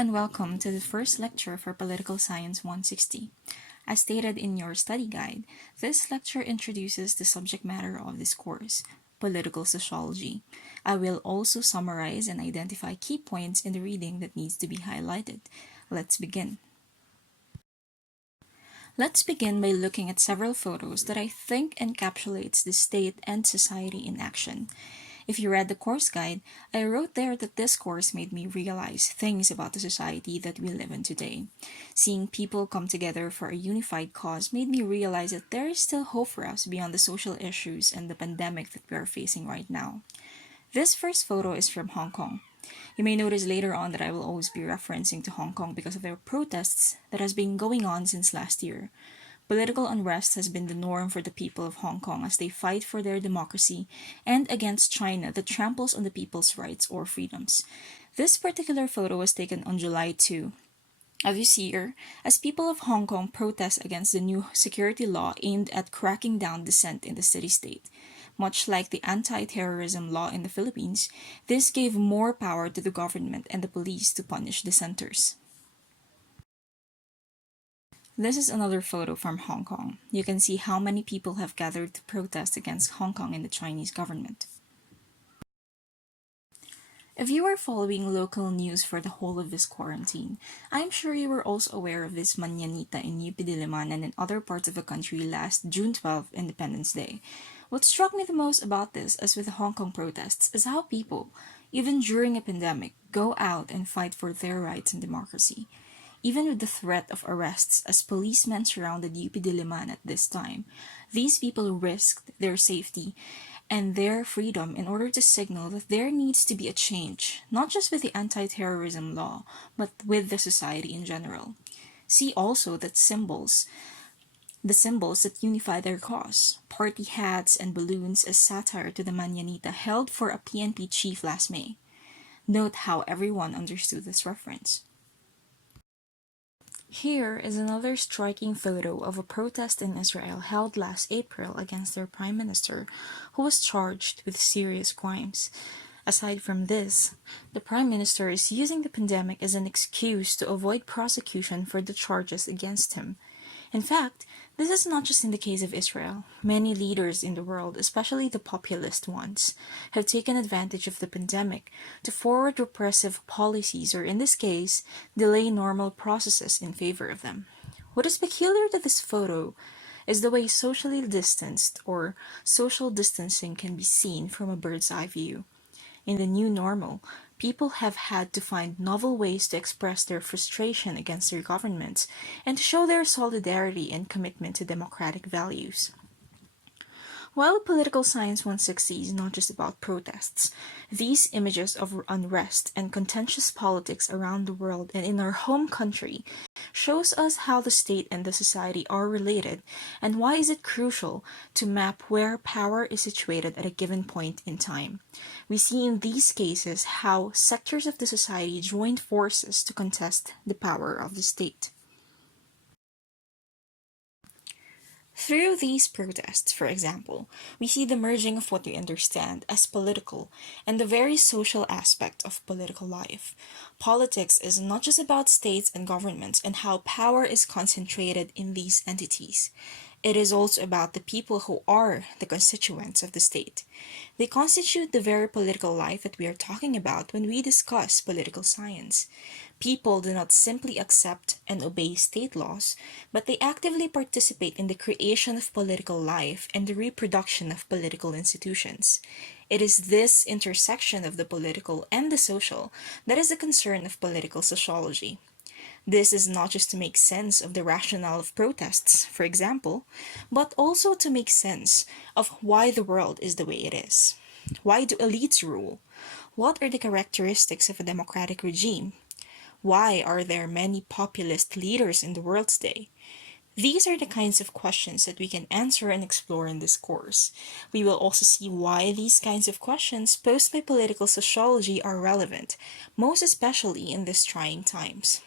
and welcome to the first lecture for Political Science 160. As stated in your study guide, this lecture introduces the subject matter of this course, Political Sociology. I will also summarize and identify key points in the reading that needs to be highlighted. Let's begin. Let's begin by looking at several photos that I think encapsulates the state and society in action. If you read the course guide, I wrote there that this course made me realize things about the society that we live in today. Seeing people come together for a unified cause made me realize that there is still hope for us beyond the social issues and the pandemic that we are facing right now. This first photo is from Hong Kong. You may notice later on that I will always be referencing to Hong Kong because of their protests that has been going on since last year. Political unrest has been the norm for the people of Hong Kong as they fight for their democracy and against China that tramples on the people's rights or freedoms. This particular photo was taken on July 2 of this year as people of Hong Kong protest against the new security law aimed at cracking down dissent in the city-state. Much like the anti-terrorism law in the Philippines, this gave more power to the government and the police to punish dissenters. This is another photo from Hong Kong. You can see how many people have gathered to protest against Hong Kong and the Chinese government. If you are following local news for the whole of this quarantine, I'm sure you were also aware of this Mañanita in UP Diliman and in other parts of the country last June 12, Independence Day. What struck me the most about this, as with the Hong Kong protests, is how people, even during a pandemic, go out and fight for their rights and democracy. Even with the threat of arrests as policemen surrounded UP Diliman at this time, these people risked their safety and their freedom in order to signal that there needs to be a change, not just with the anti-terrorism law, but with the society in general. See also that the symbols that unify their cause, party hats and balloons as satire to the Mañanita held for a PNP chief last May. Note how everyone understood this reference. Here is another striking photo of a protest in Israel held last April against their prime minister, who was charged with serious crimes. Aside from this, the prime minister is using the pandemic as an excuse to avoid prosecution for the charges against him. In fact, this is not just in the case of Israel. Many leaders in the world, especially the populist ones, have taken advantage of the pandemic to forward repressive policies or, in this case, delay normal processes in favor of them. What is peculiar to this photo is the way socially distanced or social distancing can be seen from a bird's eye view. In the new normal, people have had to find novel ways to express their frustration against their governments and to show their solidarity and commitment to democratic values. While Political Science 160 is not just about protests, these images of unrest and contentious politics around the world and in our home country shows us how the state and the society are related and why is it crucial to map where power is situated at a given point in time. We see in these cases how sectors of the society joined forces to contest the power of the state. Through these protests, for example, we see the merging of what we understand as political and the very social aspect of political life. Politics is not just about states and governments and how power is concentrated in these entities. It is also about the people who are the constituents of the state. They constitute the very political life that we are talking about when we discuss political science. People do not simply accept and obey state laws, but they actively participate in the creation of political life and the reproduction of political institutions. It is this intersection of the political and the social that is the concern of political sociology. This is not just to make sense of the rationale of protests, for example, but also to make sense of why the world is the way it is. Why do elites rule? What are the characteristics of a democratic regime? Why are there many populist leaders in the world today? These are the kinds of questions that we can answer and explore in this course. We will also see why these kinds of questions posed by political sociology are relevant, most especially in these trying times.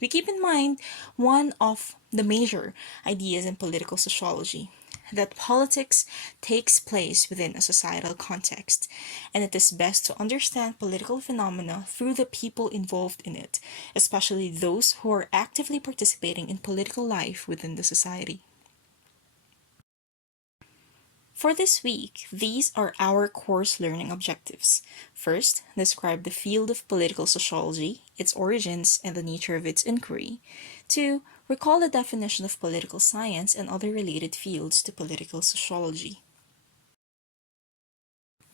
We keep in mind one of the major ideas in political sociology, that politics takes place within a societal context, and it is best to understand political phenomena through the people involved in it, especially those who are actively participating in political life within the society. For this week, these are our course learning objectives. First, describe the field of political sociology, its origins, and the nature of its inquiry. 2. Recall the definition of political science and other related fields to political sociology.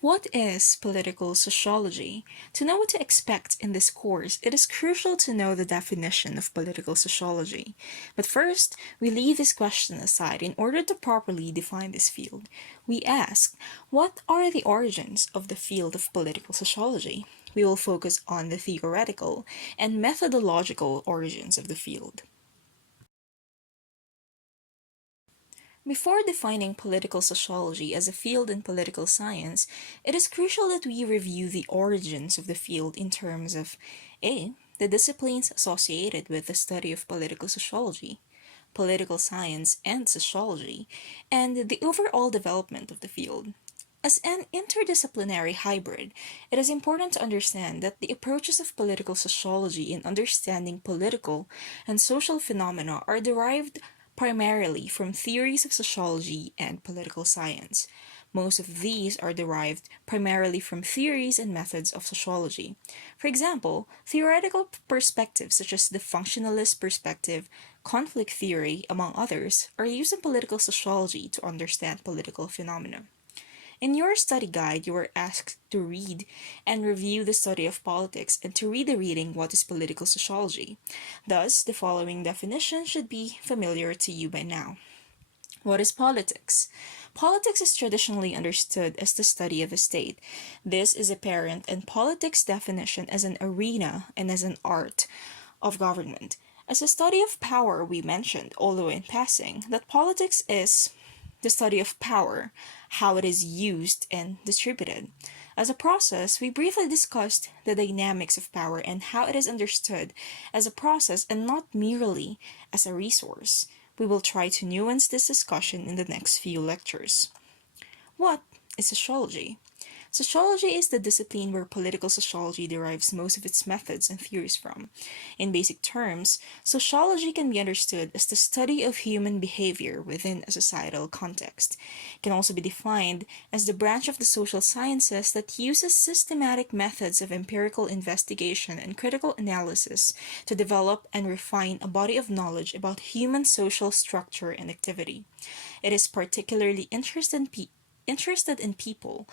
What is political sociology? To know what to expect in this course, it is crucial to know the definition of political sociology. But first, we leave this question aside in order to properly define this field. We ask, what are the origins of the field of political sociology? We will focus on the theoretical and methodological origins of the field. Before defining political sociology as a field in political science, it is crucial that we review the origins of the field in terms of A. The disciplines associated with the study of political sociology, political science, and sociology, and the overall development of the field. As an interdisciplinary hybrid, it is important to understand that the approaches of political sociology in understanding political and social phenomena are derived primarily from theories of sociology and political science. Most of these are derived primarily from theories and methods of sociology. For example, theoretical perspectives such as the functionalist perspective, conflict theory, among others, are used in political sociology to understand political phenomena. In your study guide, you were asked to read and review the study of politics and to read the reading What is Political Sociology. Thus, the following definition should be familiar to you by now. What is politics? Politics is traditionally understood as the study of a state. This is apparent in politics' definition as an arena and as an art of government. As a study of power, we mentioned, although in passing, that politics is the study of power, how it is used and distributed. As a process, we briefly discussed the dynamics of power and how it is understood as a process and not merely as a resource. We will try to nuance this discussion in the next few lectures. What is sociology? Sociology is the discipline where political sociology derives most of its methods and theories from. In basic terms, sociology can be understood as the study of human behavior within a societal context. It can also be defined as the branch of the social sciences that uses systematic methods of empirical investigation and critical analysis to develop and refine a body of knowledge about human social structure and activity. It is particularly interested in people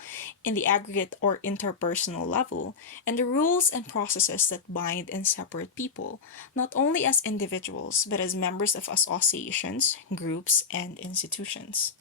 in the aggregate or interpersonal level and the rules and processes that bind and separate people, not only as individuals but as members of associations, groups, and institutions.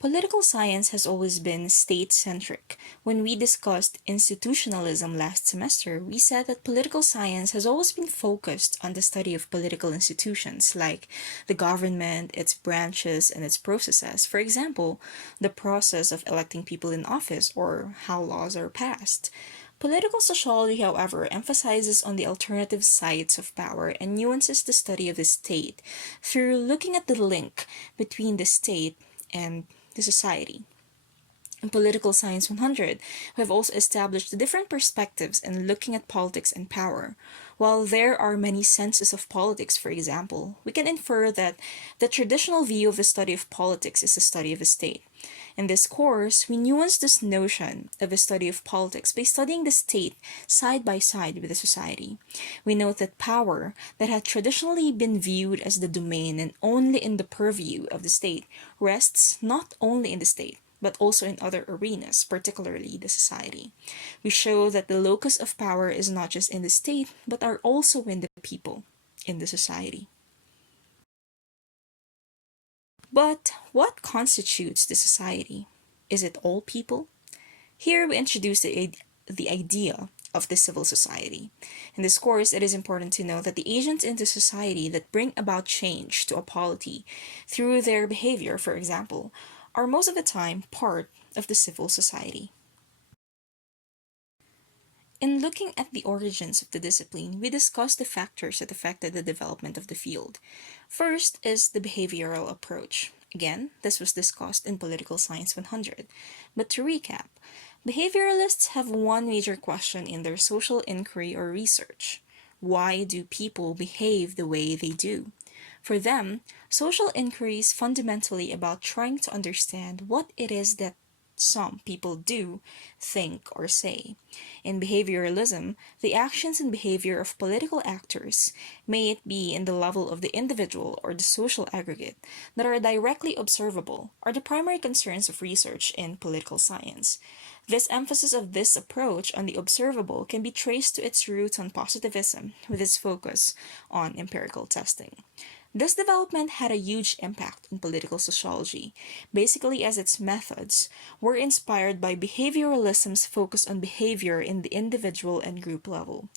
Political science has always been state-centric. When we discussed institutionalism last semester, we said that political science has always been focused on the study of political institutions like the government, its branches, and its processes. For example, the process of electing people in office or how laws are passed. Political sociology, however, emphasizes on the alternative sides of power and nuances the study of the state through looking at the link between the state and the society. In Political Science 100, we have also established the different perspectives in looking at politics and power. While there are many senses of politics, for example, we can infer that the traditional view of the study of politics is the study of the state. In this course, we nuance this notion of a study of politics by studying the state side by side with the society. We note that power that had traditionally been viewed as the domain and only in the purview of the state rests not only in the state, but also in other arenas, particularly the society. We show that the locus of power is not just in the state, but are also in the people, in the society. But what constitutes the society? Is it all people? Here we introduce the idea of the civil society. In this course, it is important to know that the agents in the society that bring about change to a polity through their behavior, for example, are most of the time part of the civil society. In looking at the origins of the discipline, we discussed the factors that affected the development of the field. First is the behavioral approach. Again, this was discussed in Political Science 100. But to recap, behavioralists have one major question in their social inquiry or research. Why do people behave the way they do? For them, social inquiry is fundamentally about trying to understand what it is that some people do, think, or say. In behavioralism, the actions and behavior of political actors, may it be in the level of the individual or the social aggregate, that are directly observable, are the primary concerns of research in political science. This emphasis of this approach on the observable can be traced to its roots on positivism, with its focus on empirical testing. This development had a huge impact on political sociology, basically as its methods were inspired by behavioralism's focus on behavior in the individual and group level.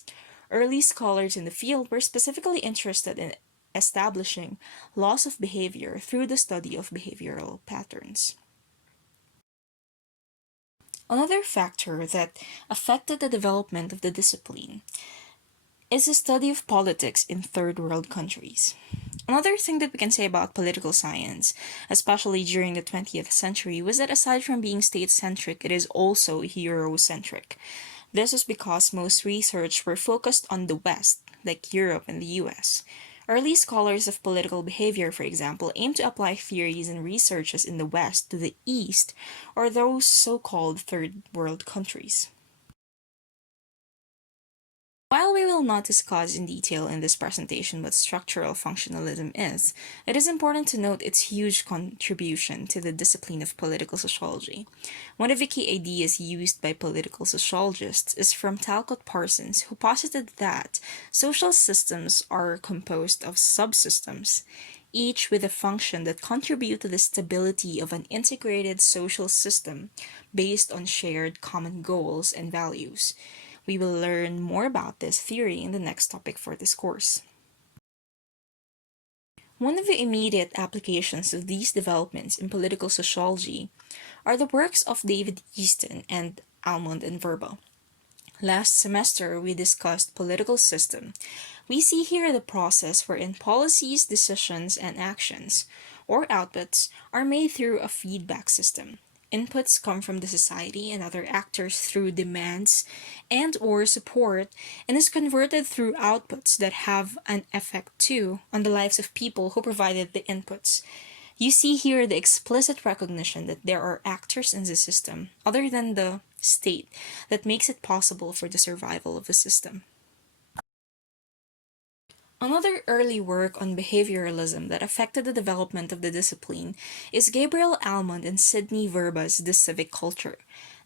Early scholars in the field were specifically interested in establishing laws of behavior through the study of behavioral patterns. Another factor that affected the development of the discipline is the study of politics in third world countries. Another thing that we can say about political science, especially during the 20th century, was that aside from being state-centric, it is also Eurocentric. This is because most research were focused on the West, like Europe and the US. Early scholars of political behavior, for example, aimed to apply theories and researches in the West to the East, or those so-called third world countries. While we will not discuss in detail in this presentation what structural functionalism is, it is important to note its huge contribution to the discipline of political sociology. One of the key ideas used by political sociologists is from Talcott Parsons, who posited that social systems are composed of subsystems, each with a function that contribute to the stability of an integrated social system based on shared common goals and values. We will learn more about this theory in the next topic for this course. One of the immediate applications of these developments in political sociology are the works of David Easton and Almond and Verba. Last semester, we discussed political system. We see here the process wherein policies, decisions, and actions, or outputs, are made through a feedback system. Inputs come from the society and other actors through demands and or support and is converted through outputs that have an effect too on the lives of people who provided the inputs. You see here the explicit recognition that there are actors in the system other than the state that makes it possible for the survival of the system. Another early work on behavioralism that affected the development of the discipline is Gabriel Almond and Sidney Verba's The Civic Culture.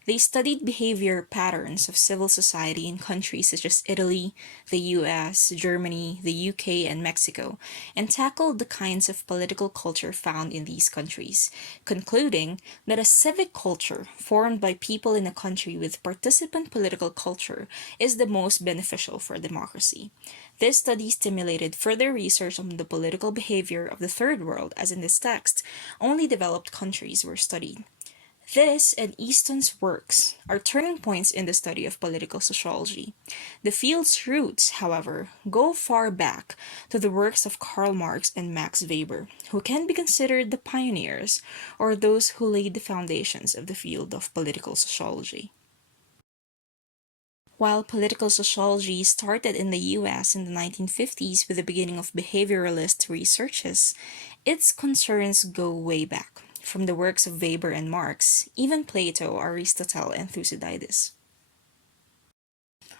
They studied behavior patterns of civil society in countries such as Italy, the US, Germany, the UK, and Mexico, and tackled the kinds of political culture found in these countries, concluding that a civic culture formed by people in a country with participant political culture is the most beneficial for democracy. This study stimulated further research on the political behavior of the Third World, as in this text, only developed countries were studied. This and Easton's works are turning points in the study of political sociology. The field's roots, however, go far back to the works of Karl Marx and Max Weber, who can be considered the pioneers or those who laid the foundations of the field of political sociology. While political sociology started in the US in the 1950s with the beginning of behavioralist researches, its concerns go way back, from the works of Weber and Marx, even Plato, Aristotle, and Thucydides.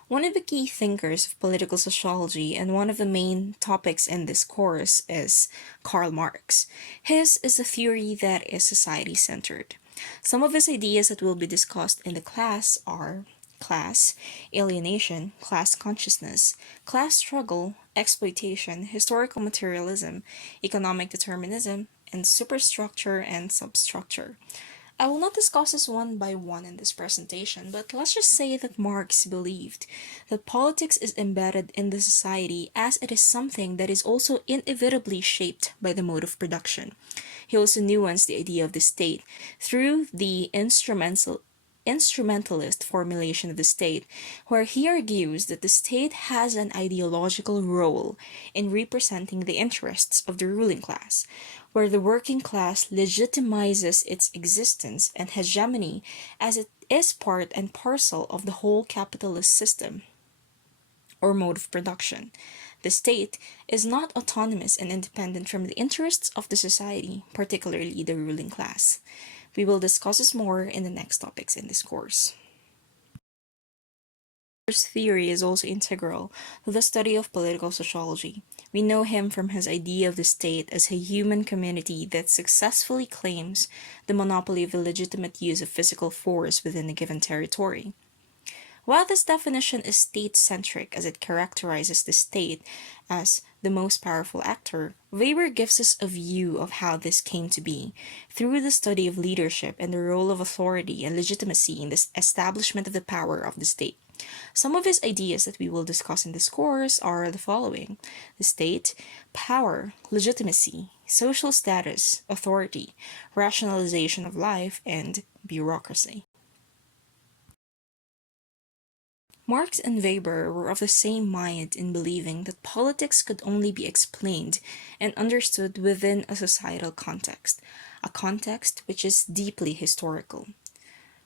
One of the key thinkers of political sociology and one of the main topics in this course is Karl Marx. His is a theory that is society-centered. Some of his ideas that will be discussed in the class are class, alienation, class consciousness, class struggle, exploitation, historical materialism, economic determinism, and superstructure and substructure. I will not discuss this one by one in this presentation, but let's just say that Marx believed that politics is embedded in the society as it is something that is also inevitably shaped by the mode of production. He also nuanced the idea of the state through the instrumentalist formulation of the state, where he argues that the state has an ideological role in representing the interests of the ruling class, where the working class legitimizes its existence and hegemony as it is part and parcel of the whole capitalist system or mode of production. The state is not autonomous and independent from the interests of the society, particularly the ruling class. We will discuss this more in the next topics in this course. This theory is also integral to the study of political sociology. We know him from his idea of the state as a human community that successfully claims the monopoly of the legitimate use of physical force within a given territory. While this definition is state-centric as it characterizes the state as the most powerful actor, Weber gives us a view of how this came to be through the study of leadership and the role of authority and legitimacy in the establishment of the power of the state. Some of his ideas that we will discuss in this course are the following: the state, power, legitimacy, social status, authority, rationalization of life, and bureaucracy. Marx and Weber were of the same mind in believing that politics could only be explained and understood within a societal context, a context which is deeply historical.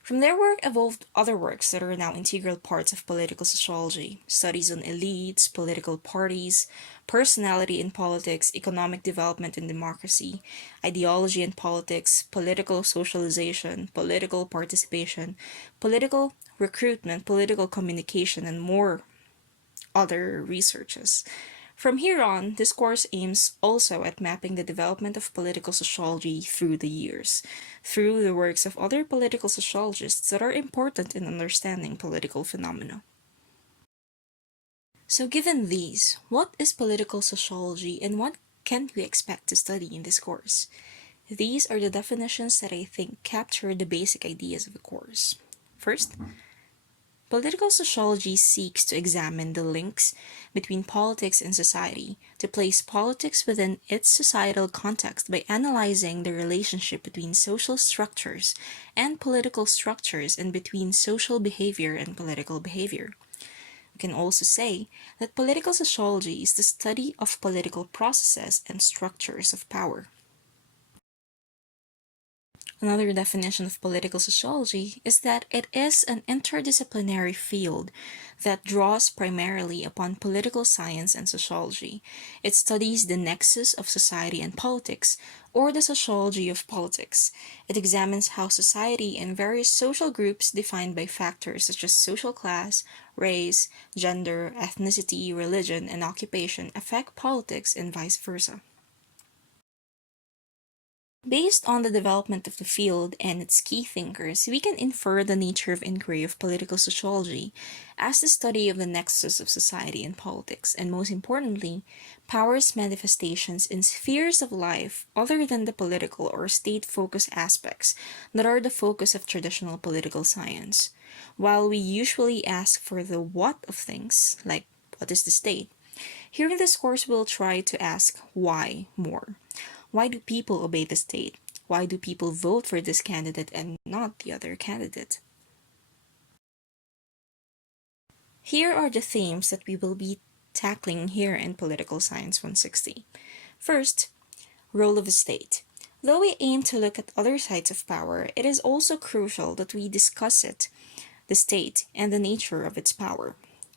From their work evolved other works that are now integral parts of political sociology: studies on elites, political parties, personality in politics, economic development and democracy, ideology in politics, political socialization, political participation, political recruitment, political communication, and more other researches. From here on, this course aims also at mapping the development of political sociology through the years, through the works of other political sociologists that are important in understanding political phenomena. So given these, what is political sociology and what can we expect to study in this course? These are the definitions that I think capture the basic ideas of the course. First, political sociology seeks to examine the links between politics and society, to place politics within its societal context by analyzing the relationship between social structures and political structures and between social behavior and political behavior. We can also say that political sociology is the study of political processes and structures of power. Another definition of political sociology is that it is an interdisciplinary field that draws primarily upon political science and sociology. It studies the nexus of society and politics, or the sociology of politics. It examines how society and various social groups defined by factors such as social class, race, gender, ethnicity, religion, and occupation affect politics and vice versa. Based on the development of the field and its key thinkers, we can infer the nature of inquiry of political sociology as the study of the nexus of society and politics, and most importantly, power's manifestations in spheres of life other than the political or state-focused aspects that are the focus of traditional political science. While we usually ask for the what of things, like what is the state, here in this course we'll try to ask why more. Why do people obey the state? Why do people vote for this candidate and not the other candidate? Here are the themes that we will be tackling here in Political Science 160. First, role of the state. Though we aim to look at other sides of power, it is also crucial that we discuss it, the state, and the nature of its power.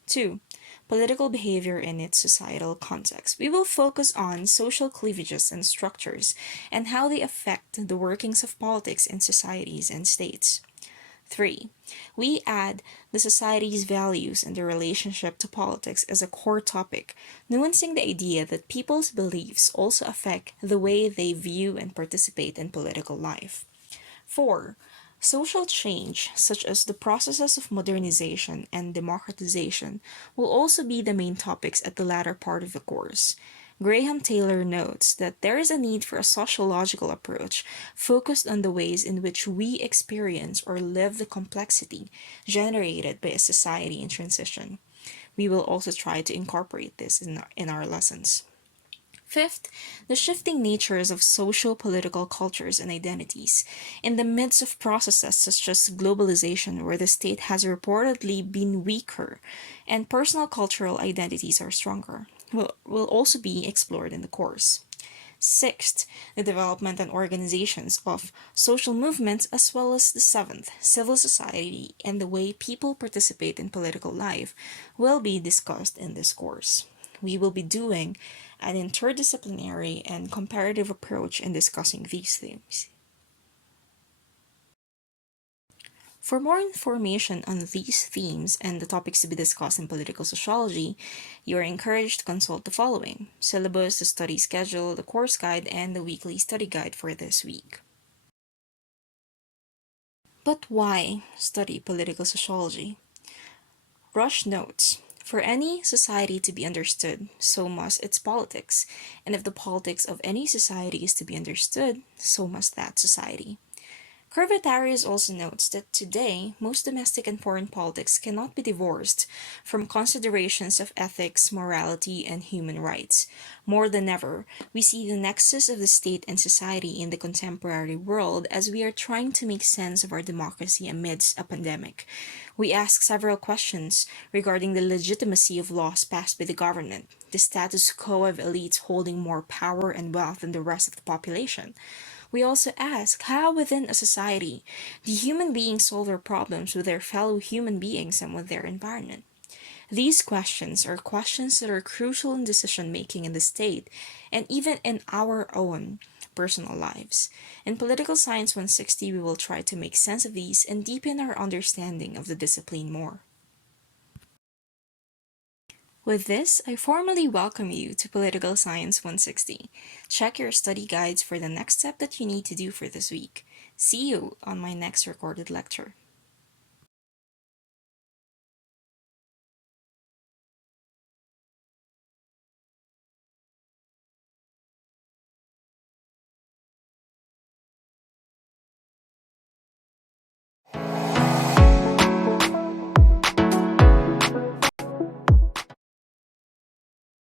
2. Political behavior in its societal context. We will focus on social cleavages and structures and how they affect the workings of politics in societies and states. 3. We add the society's values and their relationship to politics as a core topic, nuancing the idea that people's beliefs also affect the way they view and participate in political life. 4. Social change, such as the processes of modernization and democratization, will also be the main topics at the latter part of the course. Graham Taylor notes that there is a need for a sociological approach focused on the ways in which we experience or live the complexity generated by a society in transition. We will also try to incorporate this in our lessons. Fifth, the shifting natures of social, political cultures and identities. In the midst of processes such as globalization, where the state has reportedly been weaker and personal cultural identities are stronger, will also be explored in the course. Sixth, the development and organizations of social movements, as well as the seventh, civil society and the way people participate in political life, will be discussed in this course. We will be doing an interdisciplinary and comparative approach in discussing these themes. For more information on these themes and the topics to be discussed in political sociology, you are encouraged to consult the following: syllabus, the study schedule, the course guide, and the weekly study guide for this week. But why study political sociology? Rush notes: for any society to be understood, so must its politics, and if the politics of any society is to be understood, so must that society. Curvatarius also notes that today, most domestic and foreign politics cannot be divorced from considerations of ethics, morality, and human rights. More than ever, we see the nexus of the state and society in the contemporary world as we are trying to make sense of our democracy amidst a pandemic. We ask several questions regarding the legitimacy of laws passed by the government, the status quo of elites holding more power and wealth than the rest of the population. We also ask how, within a society, do human beings solve their problems with their fellow human beings and with their environment? These questions are questions that are crucial in decision making in the state and even in our own personal lives. In Political Science 160, we will try to make sense of these and deepen our understanding of the discipline more. With this, I formally welcome you to Political Science 160. Check your study guides for the next step that you need to do for this week. See you on my next recorded lecture.